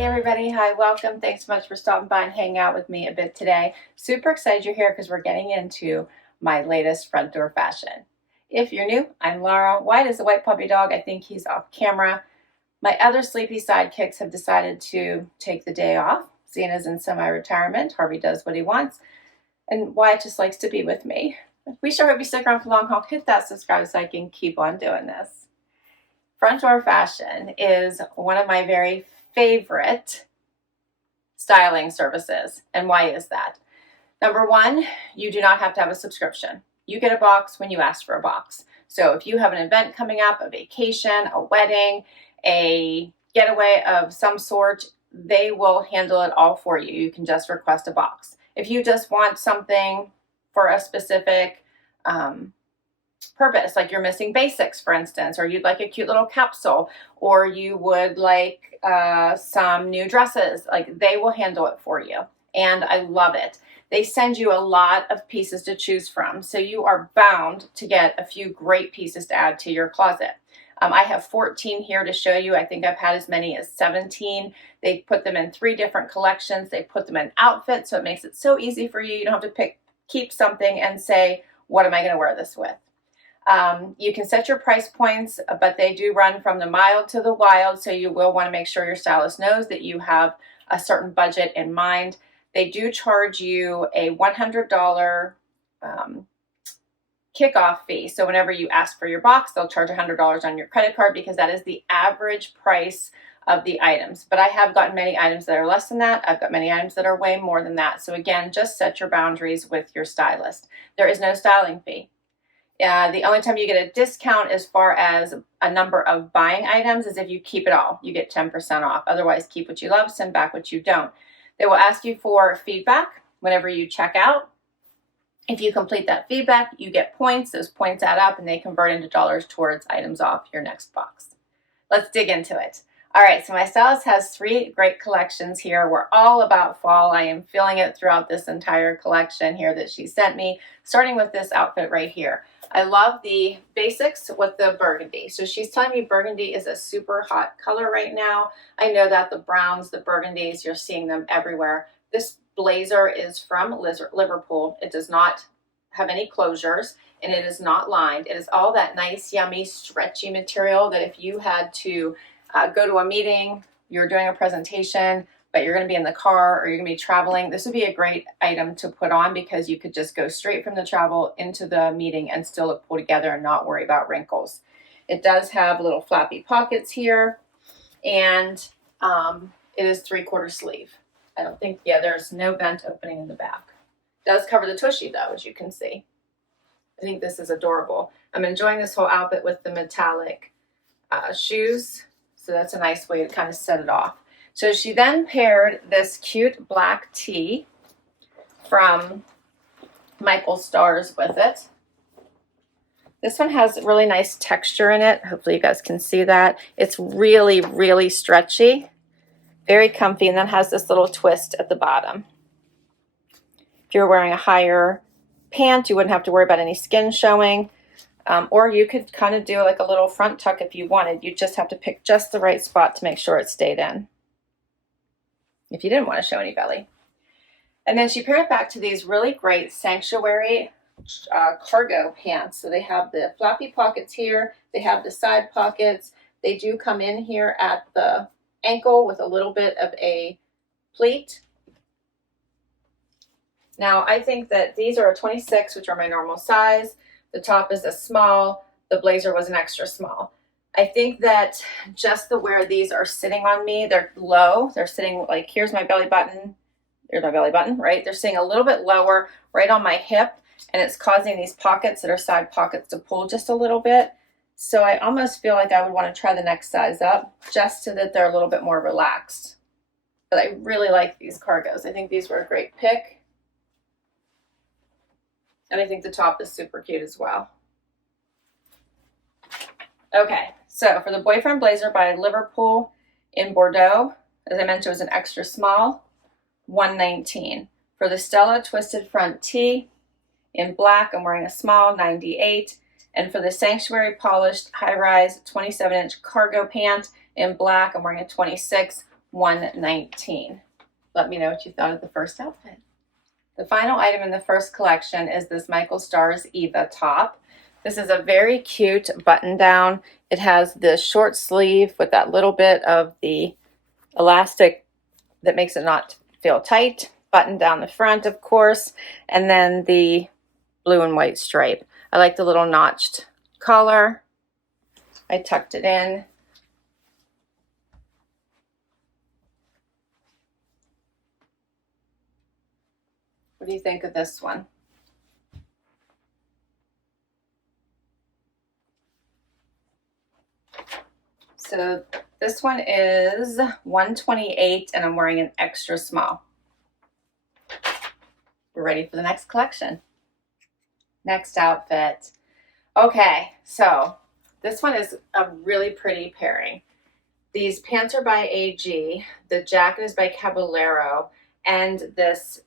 Hey everybody, hi, welcome. Thanks so much for stopping by and hanging out with me a bit today. Super excited you're here because we're getting into my latest front door fashion. If you're new, I'm Laura. White is a white puppy dog. I think he's off camera. My other sleepy sidekicks have decided to take the day off. Zena's in semi-retirement. Harvey does what he wants. And Wyatt just likes to be with me. We sure hope you stick around for the long haul. Hit that subscribe so I can keep on doing this. Front door fashion is one of my very favorite styling services. And why is that? Number one, you do not have to have a subscription. You get a box when you ask for a box. So if you have an event coming up, a vacation, a wedding, a getaway of some sort, they will handle it all for you. You can just request a box. If you just want something for a specific purpose, like you're missing basics, for instance, or you'd like a cute little capsule, or you would like some new dresses, like they will handle it for you. And I love it. They send you a lot of pieces to choose from, so you are bound to get a few great pieces to add to your closet. I have 14 here to show you. I think I've had as many as 17. They put them in 3 different collections. They put them in outfits, so it makes it so easy for you. You don't have to keep something and say, what am I going to wear this with? You can set your price points, but they do run from the mild to the wild, so you will want to make sure your stylist knows that you have a certain budget in mind. They do charge you a $100 kickoff fee. So whenever you ask for your box, they'll charge $100 on your credit card because that is the average price of the items. But I have gotten many items that are less than that. I've got many items that are way more than that. So again, just set your boundaries with your stylist. There is no styling fee. The only time you get a discount as far as a number of buying items is if you keep it all. You get 10% off. Otherwise, keep what you love, send back what you don't. They will ask you for feedback whenever you check out. If you complete that feedback, you get points. Those points add up and they convert into dollars towards items off your next box. Let's dig into it. All right, so my stylist has 3 great collections here. We're all about fall. I am feeling it throughout this entire collection here that she sent me, starting with this outfit right here. I love the basics with the burgundy. So she's telling me burgundy is a super hot color right now. I know that the browns, the burgundies, you're seeing them everywhere. This blazer is from Liverpool. It does not have any closures and it is not lined. It is all that nice, yummy, stretchy material that if you had to go to a meeting, you're doing a presentation, but you're going to be in the car or you're going to be traveling, this would be a great item to put on because you could just go straight from the travel into the meeting and still look pulled together and not worry about wrinkles. It does have little flappy pockets here, and it is 3/4 sleeve. I don't think, yeah, there's no vent opening in the back. It does cover the tushy though, as you can see. I think this is adorable. I'm enjoying this whole outfit with the metallic shoes, so that's a nice way to kind of set it off. So she then paired this cute black tee from Michael Stars with it. This one has really nice texture in it. Hopefully you guys can see that. It's really, really stretchy, very comfy, and then has this little twist at the bottom. If you're wearing a higher pant, you wouldn't have to worry about any skin showing. Or you could kind of do like a little front tuck if you wanted. You just have to pick just the right spot to make sure it stayed in, if you didn't want to show any belly. And then she paired it back to these really great Sanctuary cargo pants. So they have the flappy pockets here. They have the side pockets. They do come in here at the ankle with a little bit of a pleat. Now I think that these are a 26, which are my normal size. The top is a small. The blazer was an extra small. I think that just the where these are sitting on me, they're low. They're sitting like, here's my belly button. There's my belly button, right? They're sitting a little bit lower right on my hip, and it's causing these pockets that are side pockets to pull just a little bit. So I almost feel like I would want to try the next size up just so that they're a little bit more relaxed. But I really like these cargos. I think these were a great pick. And I think the top is super cute as well. Okay, so for the boyfriend blazer by Liverpool in Bordeaux, as I mentioned, it was an extra small, $119. For the Stella twisted front tee in black, I'm wearing a small, $98. And for the Sanctuary polished high-rise 27-inch cargo pant in black, I'm wearing a 26, $119. Let me know what you thought of the first outfit. The final item in the first collection is this Michael Stars Eva top. This is a very cute button down. It has the short sleeve with that little bit of the elastic that makes it not feel tight. Button down the front, of course, and then the blue and white stripe. I like the little notched collar. I tucked it in. What do you think of this one? So this one is $128 and I'm wearing an extra small. We're ready for the next collection. Next outfit. Okay, so this one is a really pretty pairing. These pants are by AG, the jacket is by Caballero, and this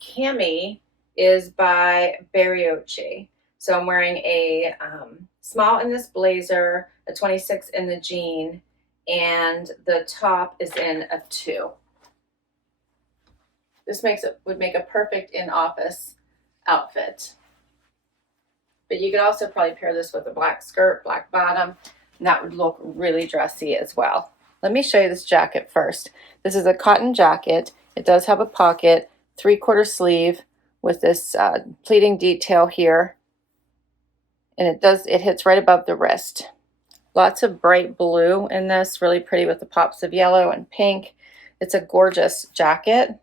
cami is by Bariloche. So I'm wearing a small in this blazer, a 26 in the jean, and the top is in a 2. This would make a perfect in-office outfit. But you could also probably pair this with a black skirt, black bottom, and that would look really dressy as well. Let me show you this jacket first. This is a cotton jacket. It does have a pocket, 3/4 sleeve with this pleating detail here. And it hits right above the wrist. Lots of bright blue in this, really pretty with the pops of yellow and pink. It's a gorgeous jacket.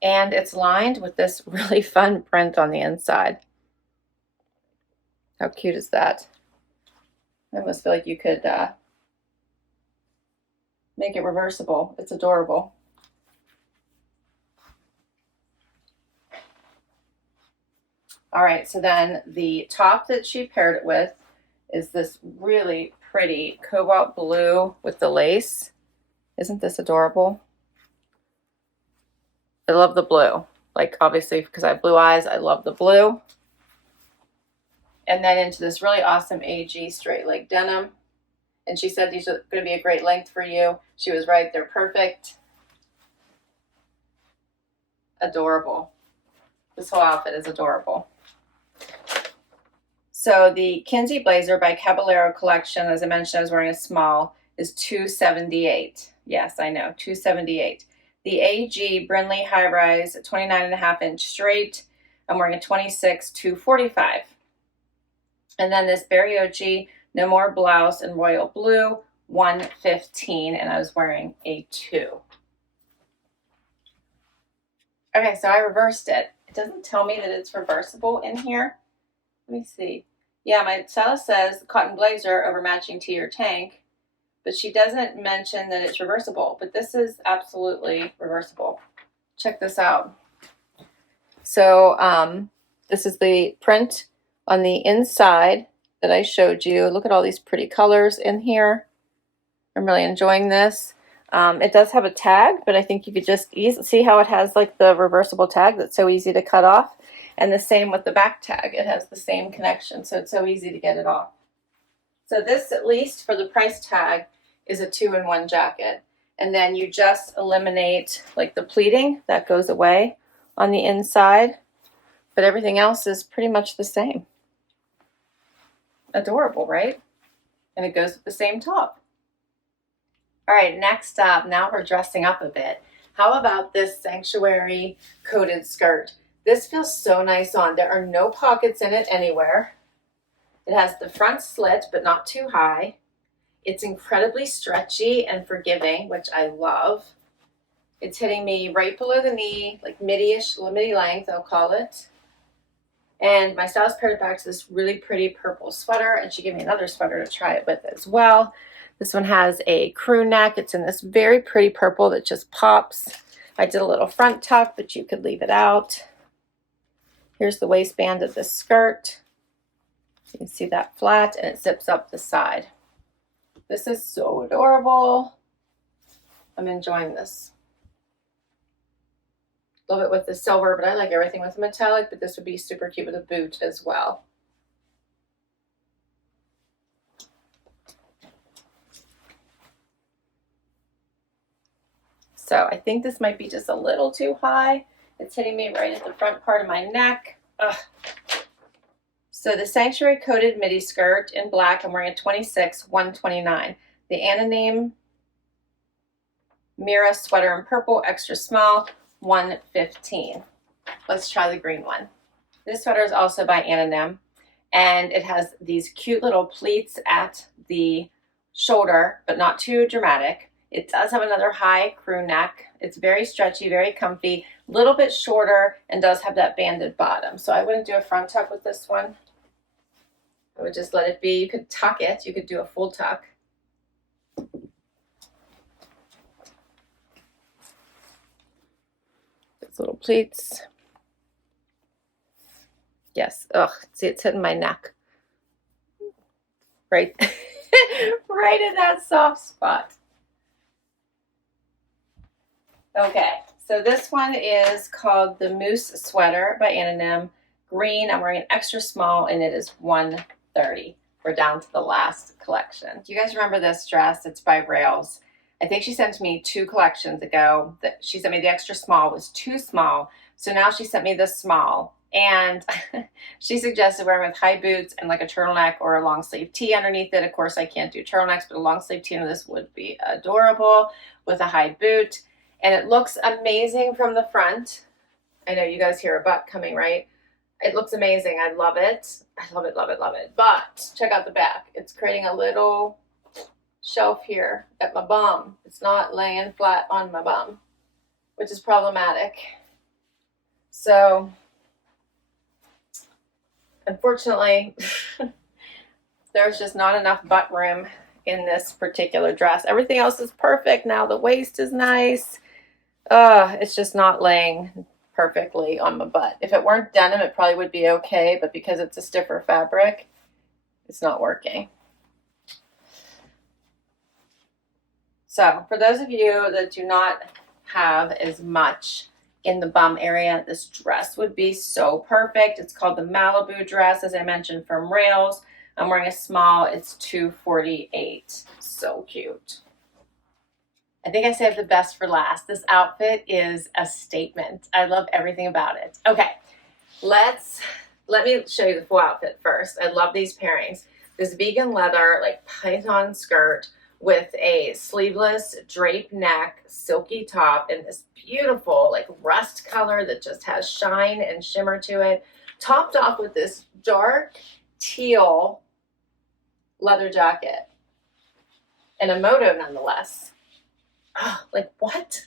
And it's lined with this really fun print on the inside. How cute is that? I almost feel like you could make it reversible. It's adorable. All right, so then the top that she paired it with is this really pretty cobalt blue with the lace. Isn't this adorable? I love the blue. Like, obviously, because I have blue eyes, I love the blue. And then into this really awesome AG straight leg denim. And she said these are going to be a great length for you. She was right. They're perfect. Adorable. This whole outfit is adorable. So the Kinsey blazer by Caballero collection, as I mentioned, I was wearing a small, is $278. Yes, I know, $278. The AG Brinley high rise 29.5-inch straight, I'm wearing a 26, $245. And then this Bariloche Namur blouse in royal blue, $115, and I was wearing a 2. Okay, so I reversed it. It doesn't tell me that it's reversible in here. Let me see. Yeah, my stylist says cotton blazer over matching tee or tank, but she doesn't mention that it's reversible, but this is absolutely reversible. Check this out. So this is the print on the inside that I showed you. Look at all these pretty colors in here. I'm really enjoying this. It does have a tag, but I think you could just see how it has like the reversible tag that's so easy to cut off. And the same with the back tag. It has the same connection, so it's so easy to get it off. So this, at least for the price tag, is a 2-in-1 jacket. And then you just eliminate like the pleating. That goes away on the inside. But everything else is pretty much the same. Adorable, right? And it goes with the same top. All right, next up, now we're dressing up a bit. How about this sanctuary coated skirt? This feels so nice on. There are no pockets in it anywhere. It has the front slit, but not too high. It's incredibly stretchy and forgiving, which I love. It's hitting me right below the knee, like midi-ish, midi length, I'll call it. And my stylist paired it back to this really pretty purple sweater, and she gave me another sweater to try it with as well. This one has a crew neck. It's in this very pretty purple that just pops. I did a little front tuck, but you could leave it out. Here's the waistband of this skirt. You can see that flat, and it zips up the side. This is so adorable. I'm enjoying this. Love it with the silver, but I like everything with metallic, but this would be super cute with a boot as well. So I think this might be just a little too high. It's hitting me right at the front part of my neck. Ugh. So the Sanctuary coated midi skirt in black, I'm wearing a 26, $129. The Anonyme Mira sweater in purple, extra small, $115. Let's try the green one. This sweater is also by Anonyme, and it has these cute little pleats at the shoulder, but not too dramatic. It does have another high crew neck. It's very stretchy, very comfy, a little bit shorter, and does have that banded bottom. So I wouldn't do a front tuck with this one. I would just let it be. You could tuck it. You could do a full tuck. Those little pleats. Yes. Ugh. See, it's hitting my neck. Right, right in that soft spot. Okay. So this one is called the Mousse sweater by Anonyme. Green. I'm wearing an extra small, and it is $130. We're down to the last collection. Do you guys remember this dress? It's by Rails. I think she sent me 2 collections ago. She sent me the extra small, was too small. So now she sent me the small. And she suggested wearing with high boots and like a turtleneck or a long sleeve tee underneath it. Of course, I can't do turtlenecks, but a long sleeve tee under this would be adorable with a high boot. And it looks amazing from the front. I know you guys hear a butt coming, right? It looks amazing. I love it. I love it, love it, love it. But check out the back. It's creating a little shelf here at my bum. It's not laying flat on my bum, which is problematic. So, unfortunately, there's just not enough butt room in this particular dress. Everything else is perfect now. The waist is nice. It's just not laying perfectly on my butt. If it weren't denim, it probably would be okay, but because it's a stiffer fabric, it's not working. So for those of you that do not have as much in the bum area, this dress would be so perfect. It's called the Malibu dress, as I mentioned, from Rails. I'm wearing a small. It's $248. So cute. I think I saved the best for last. This outfit is a statement. I love everything about it. Okay, let me show you the full outfit first. I love these pairings. This vegan leather, like python skirt with a sleeveless drape neck, silky top, and this beautiful like rust color that just has shine and shimmer to it, topped off with this dark teal leather jacket and a moto nonetheless. Oh, like what?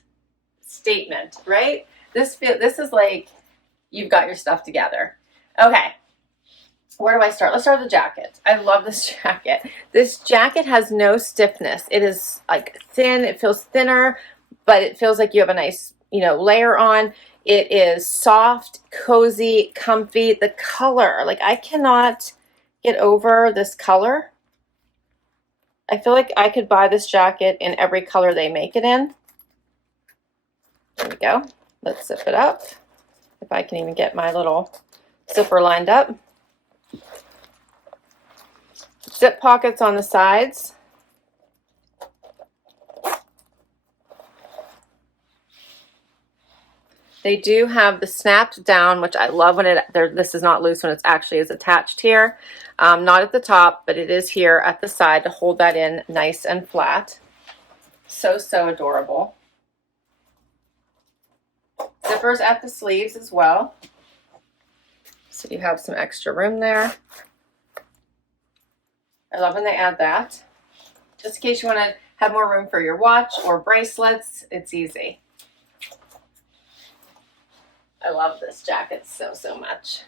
Statement, right? This is like you've got your stuff together. Okay. Where do I start? Let's start with the jacket. I love this jacket. This jacket has no stiffness. It is like thin. It feels thinner, but it feels like you have a nice, layer on. It is soft, cozy, comfy. The color, like I cannot get over this color. I feel like I could buy this jacket in every color they make it in. There we go. Let's zip it up. If I can even get my little zipper lined up. Zip pockets on the sides. They do have the snapped down, which I love when this is not loose when it actually is attached here. Not at the top, but it is here at the side to hold that in nice and flat. So, so adorable. Zippers at the sleeves as well. So you have some extra room there. I love when they add that. Just in case you want to have more room for your watch or bracelets, it's easy. I love this jacket so, so much.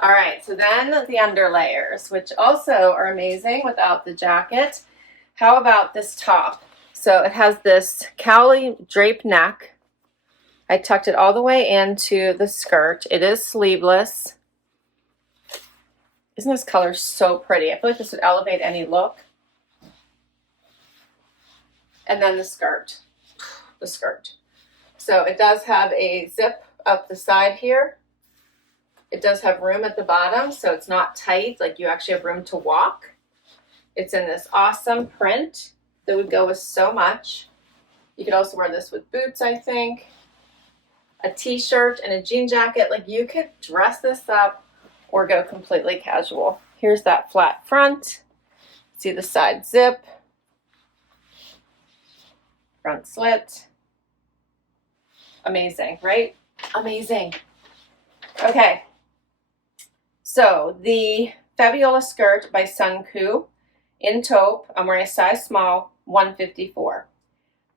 All right, so then the underlayers, which also are amazing without the jacket. How about this top? So it has this Cowl drape neck. I tucked it all the way into the skirt. It is sleeveless. Isn't this color so pretty? I feel like this would elevate any look. And then the skirt. The skirt. So it does have a zip up the side here. It does have room at the bottom, so it's not tight, like you actually have room to walk. It's in this awesome print that would go with so much. You could also wear this with boots, I think. A t-shirt and a jean jacket. Like, you could dress this up or go completely casual. Here's that flat front. See the side zip. Front slit. Amazing, right? Amazing. Okay. So the Fabiola skirt by Suncoo in taupe. I'm wearing a size small, 154.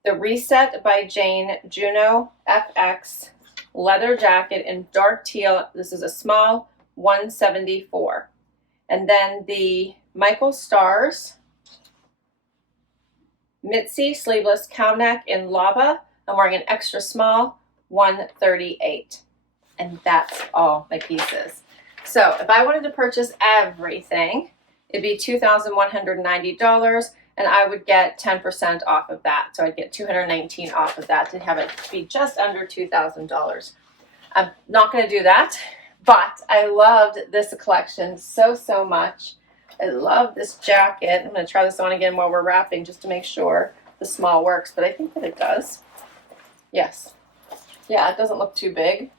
The Reset by Jane Juno FX leather jacket in dark teal. This is a small, 174. And then the Michael Stars Mitzi sleeveless cowl neck in lava. I'm wearing an extra small, 138. And that's all my pieces. So if I wanted to purchase everything, it'd be $2,190, and I would get 10% off of that. So I'd get $219 off of that to have it be just under $2,000. I'm not going to do that, but I loved this collection so much. I love this jacket. I'm going to try this on again while we're wrapping just to make sure the small works, but I think that it does. Yes. Yeah, it doesn't look too big.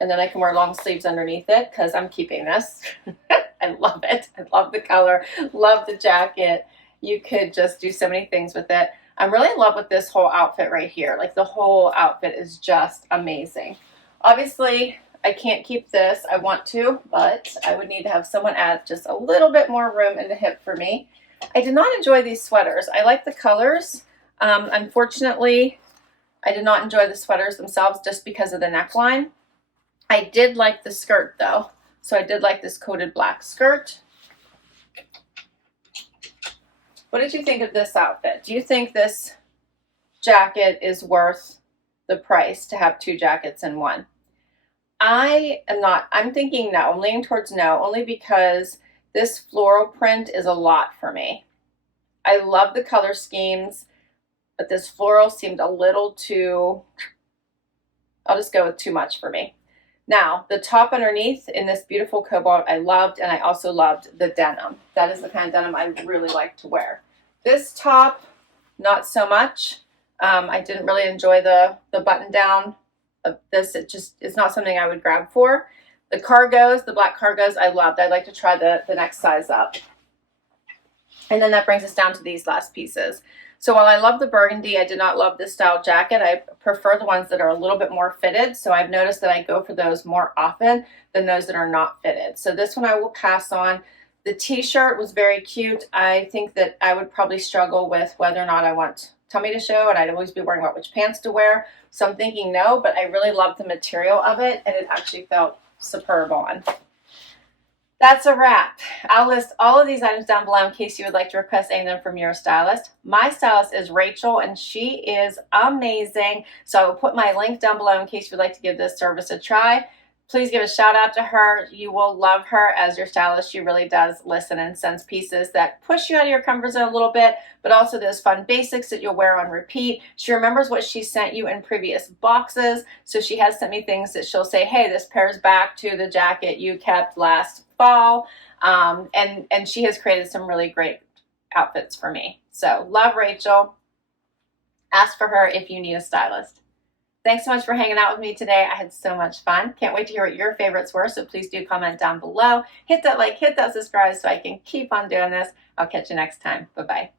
And then I can wear long sleeves underneath it because I'm keeping this. I love it. I love the color. Love the jacket. You could just do so many things with it. I'm really in love with this whole outfit right here. Like, the whole outfit is just amazing. Obviously, I can't keep this. I want to, but I would need to have someone add just a little bit more room in the hip for me. I did not enjoy these sweaters. I like the colors. Unfortunately, I did not enjoy the sweaters themselves just because of the neckline. I did like the skirt though. So I did like this coated black skirt. What did you think of this outfit? Do you think this jacket is worth the price to have two jackets in one? I am not. I'm thinking no. I'm leaning towards no, only because this floral print is a lot for me. I love the color schemes, but this floral seemed a little too, I'll just go with too much for me. Now, the top underneath in this beautiful cobalt I loved, and I also loved the denim. That is the kind of denim I really like to wear. This top, not so much. I didn't really enjoy the button down of this. It just is not something I would grab for. The cargos, the black cargos, I loved. I'd like to try the next size up. And then that brings us down to these last pieces. So while I love the burgundy, I did not love this style jacket. I prefer the ones that are a little bit more fitted. So I've noticed that I go for those more often than those that are not fitted. So this one I will pass on. The t-shirt was very cute. I think that I would probably struggle with whether or not I want tummy to show, and I'd always be worrying about which pants to wear. So I'm thinking no, but I really loved the material of it, and it actually felt superb on. That's a wrap. I'll list all of these items down below in case you would like to request any of them from your stylist. My stylist is Rachel, and she is amazing. So I will put my link down below in case you'd like to give this service a try. Please give a shout out to her. You will love her as your stylist. She really does listen and sends pieces that push you out of your comfort zone a little bit, but also those fun basics that you'll wear on repeat. She remembers what she sent you in previous boxes. So she has sent me things that she'll say, hey, this pairs back to the jacket you kept last fall. And she has created some really great outfits for me. So love Rachel. Ask for her if you need a stylist. Thanks so much for hanging out with me today. I had so much fun. Can't wait to hear what your favorites were, so please do comment down below. Hit that like, hit that subscribe so I can keep on doing this. I'll catch you next time. Bye-bye.